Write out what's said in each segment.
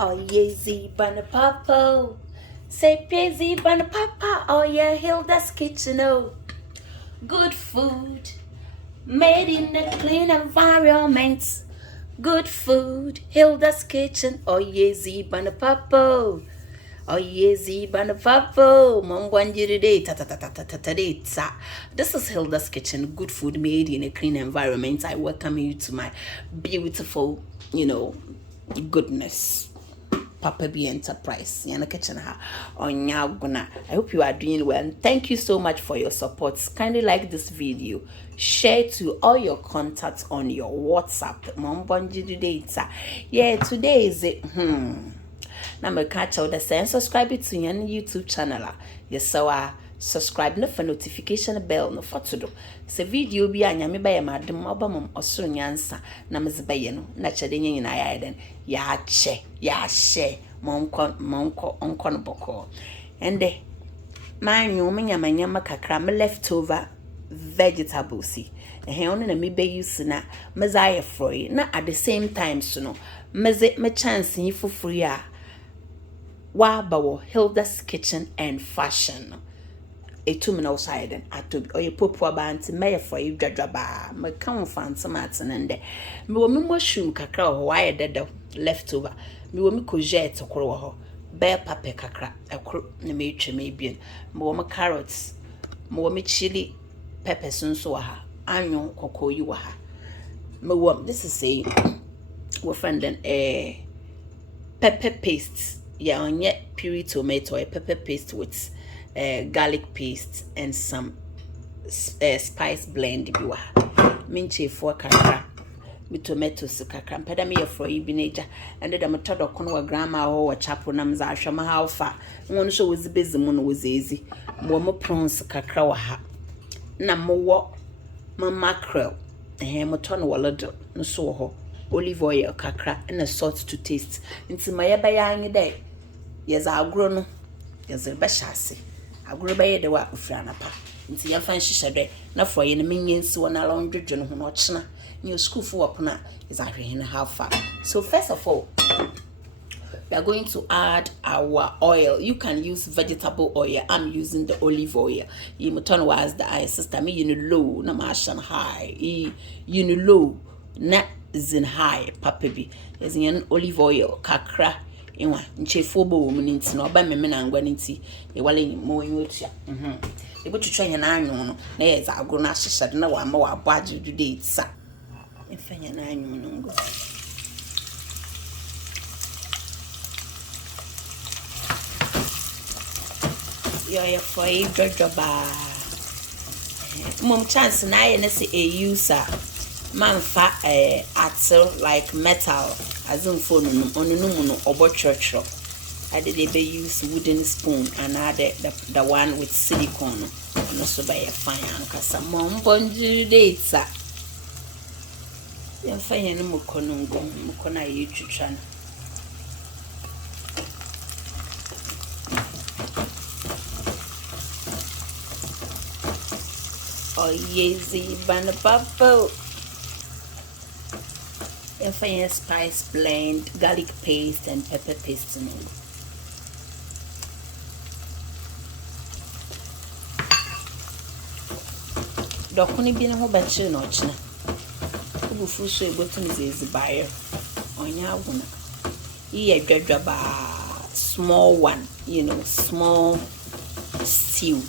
Oh yeah, Zebana Papa. Say pay Zebana Papa. Oh yeah, Hilda's kitchen. Oh, good food made in a clean environment. Good food, Hilda's kitchen. Oh yeah, Zebana Papa. Oh yeah, Zebana Papa. Mongwanjiri ta ta ta ta ta ta ta ta. This is Hilda's kitchen. Good food made in a clean environment. I welcome you to my beautiful, goodness. Papa B Enterprise, Yana Kitchen ha on Yaguna. I hope you are doing well. And thank you so much for your support. Kindly like this video, share to all your contacts on your WhatsApp. Mombonji data. Yeah, today is it. Now me catch out the same. Subscribe to your YouTube channel. Yes, so subscribe no for notification bell no for to do. Se video bi anya me baye madem obamom osoro nyansa na me baye no na chede nyin na ya den ya she monko no boko ende manyu me nyamanya kakra me leftover vegetables he ono na me be use na me zaye froy na at the same time so no me chance yi fufuru a wa bawo Hilda's Kitchen and Fashion. A 2 minute outside and at to or your popo band may for you dradaba. My come fan some mats and there. Me wo me mushroom kakra or wire dead leftover. Me wo me courgette to crow bear pape kakra a crow ne matri maybe. Me wo me carrots. Me wo me chili pepper sun so ha. Anyo koko you ha. Me wo this is a we friend a pepper paste. Yeah, on yet puree tomato, a pepper paste with garlic paste and some spice blend. If you are minche for kakra, with tomatoes, kakra, pedamia for ibinaja, and then I'm told of Conwa grandma or chapel namza, shama how far. One show was busy, moon was easy. More prawns, kakra, ha. Na more mackerel, and hematon wallet, no so ho. Olive oil, kakra, and a salt to taste. Into my bayang day. Yes, I'll grow no. Yes, a bashasi. I'll grow by the work of Franapa. Into your fancy shade, not for any minions, one along the journal, no china. Your school for upon is actually in a half far. So, first of all, we are going to add our oil. You can use vegetable oil. I'm using the olive oil. You muton was the eye sister, me low, na martian high. Low, not zin high, papabi. As in olive oil, kakra. Ewa nchefo bo wo mninti na oba meme na ngwa nti e wale mo nyotia e bo twetwa nya na anwo no na ye za agro na hyehyade na wa ma wa abo ajudu de itsa efanya na anwo no ngo yo ye foi dodoba mom chance na ye na se e user manfa atil like metal as in phone on no obo church. I did they use wooden spoon and added the one with silicone and also by a fine cause some mom bonju data. You fine no mukonungo mukona YouTube channel. Oh yeezy banapapa. A fine spice blend, garlic paste and pepper paste. Dokuni bina ho bachi no china. Ubu fruso e botum is buyer. Onya aguna. Iye dwadwaba small one, small stew.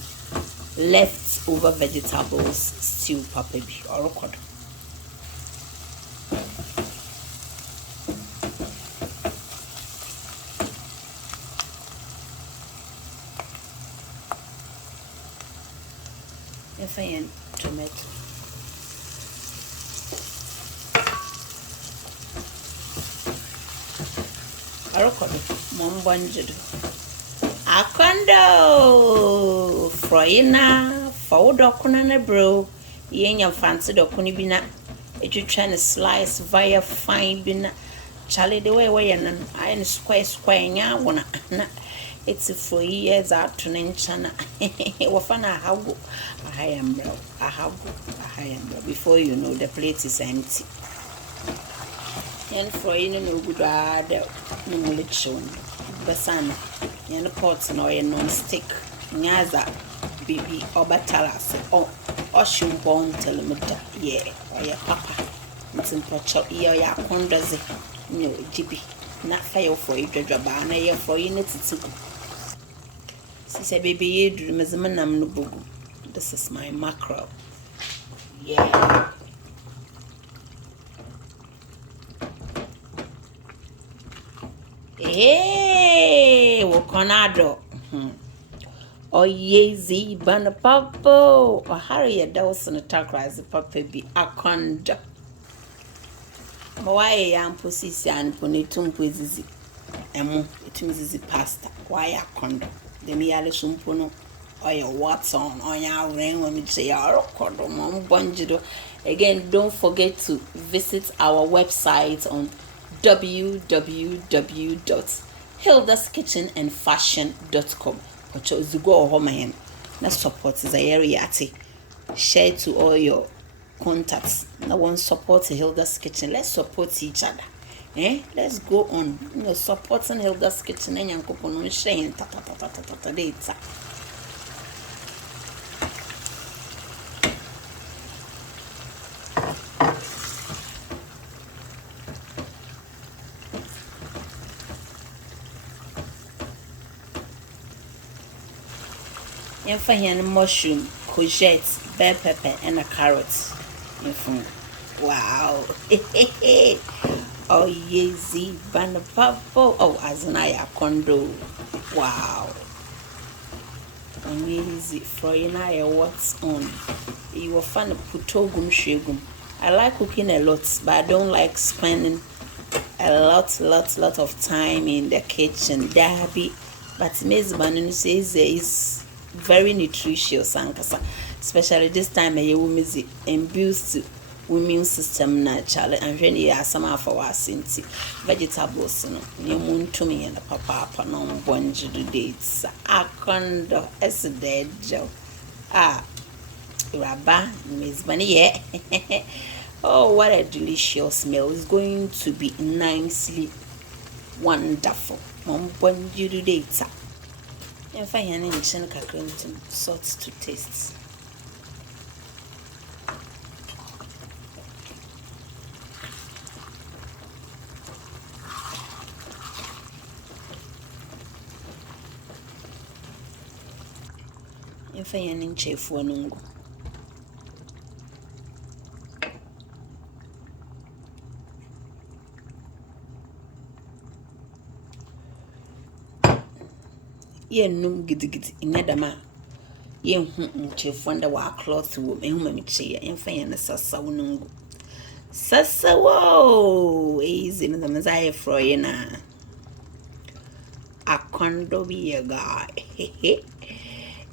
Leftover vegetables stew papabi or kodo. And tomato. Arokodo mombanjido. Akondo froyina fawdo kuna na bro. Yenya fancy dokuni bina. Etwetwa ne slice via fine bina. Charlie the way nan I square nya wona na. It's for years out to Ninchana. Wafana hago a high umbrella. A hago a high umbrella. Before you know the plate is empty. And for you no good no molechon. Basana. Yan pot no ye non-stick. Nyaza baby obatalas or shumbon telemita. Yeah, or your papa. It's in pocho ear ya condazi. No, jibi. Not fail for you, Jabana, for you, it's She said, baby, you dream as a man. I'm no bugu. This is my mackerel. Yeah. Hey, Wakonado. Oh, yeezy, banner papa. Or Harriet Dawson attack rise papa be a conda. Why am pussy and ponitum quizzzy? Emu, it means pasta. Why a condo? The meale sumpono. Or your Watson, or your ring when we say our condom, bonjido. Again, don't forget to visit our website on www.hildaskitchenandfashion.com. Which is go home and that support is a area. Share to all your contacts. No one support Hilda's Kitchen. Let's support each other. Let's go on. Supporting Hilda's Kitchen and Yankopon sharing data. And for here, mushroom, courgette, bell pepper, and a carrot. Wow. Oh, yeezy, banana purple. Oh, Azanaya condo. Wow. Amazing. Froyina, what's on? You will find a putogum shagum. I like cooking a lot, but I don't like spending a lot of time in the kitchen. Derby, but Miss Bannon says there is very nutritious, especially this time a woman is imbued immune system naturally, and when you are some of our sinti vegetables, you moon to me and the papa no bonju dates. A condo as a dead joe. Rabba, Miss Bunny. Oh, what a delicious smell! It's going to be nicely wonderful. Mom bonju dates. And if I had any salt to taste. If I had any chef one. Ye num giddy in Nedama. Ye chef wonder what cloth woman, and whom chair, and fan a sassa nungo. Sassa wo, easy in the Messiah Froyena. A condo be a guy.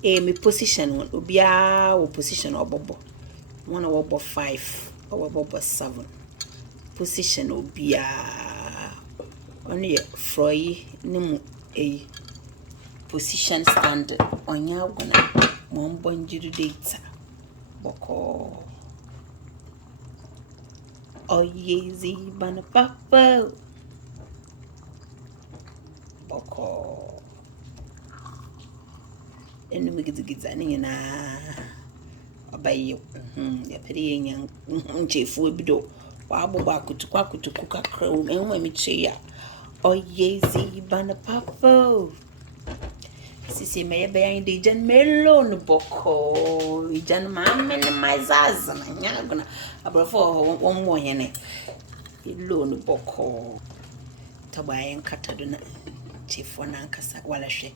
Me position one, Ubia or position or bobo. 1 over 5 or bobo 7. Position Ubia only Froy Nimu a position standard on your gonna one bonju data. Boko. Oh, yeezy, banana papa. Boko. And we get na obey you. You're pretty young chief will be do. Wabo baku to cook a crow and when me cheer. Oh, yeezy, banana papa. Sisi may be the gen melon boko. Jan man and my zaz and I'm gonna above one more yene. Loan boko. Tabai and Cataduna. Chief one ankasa walashe.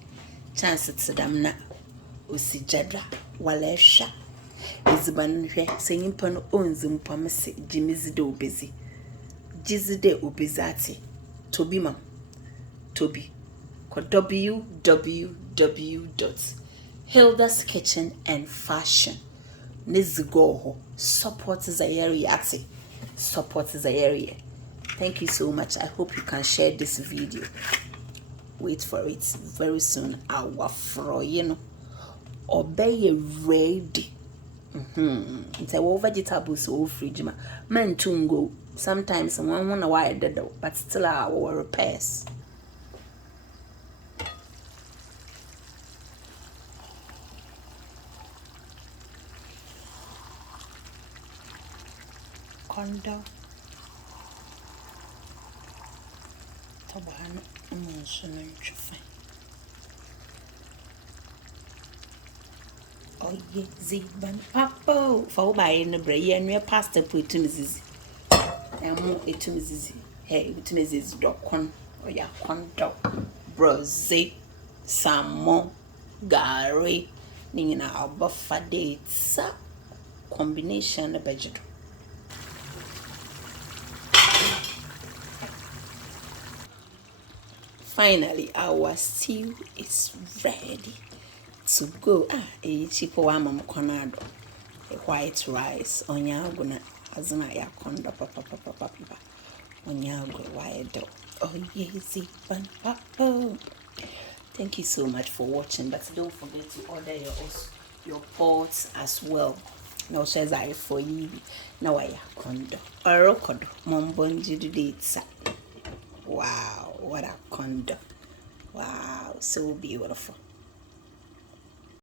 Chance it's a damna. Usi jadra walesha. Izuban saying pan owns impamese Jimmy's do busy. Jizide ubizati. Toby mam. Toby. www.hildaskitchenandfashion. Nizigoho. Support is a area. Support is a area. Thank you so much. I hope you can share this video. Wait for it. Very soon our froyeno obey ready. It's a vegetables or fridge man tungo Sometimes someone wanna wire the door, but still our repairs. Condo. Tabano, oh yeah, ziban papo. For by in the brain, and your pastor put to Mrs. And more it to Mrs. Hey, to Mrs. Docon, or ya condo, brose, samo, gary, Nina, our buffer dates, combination of budget. Finally, our stew is ready to go. A cheap one, Mamma Conado. A white rice, onyago azuna ya kondo papa. Onyago wide. Oh, easy fun papa. Thank you so much for watching, but don't forget to order your pots as well. No says I for you. Now I kondo. Orokodo. Mombonji dates. Wow, what a condo. Wow, so beautiful.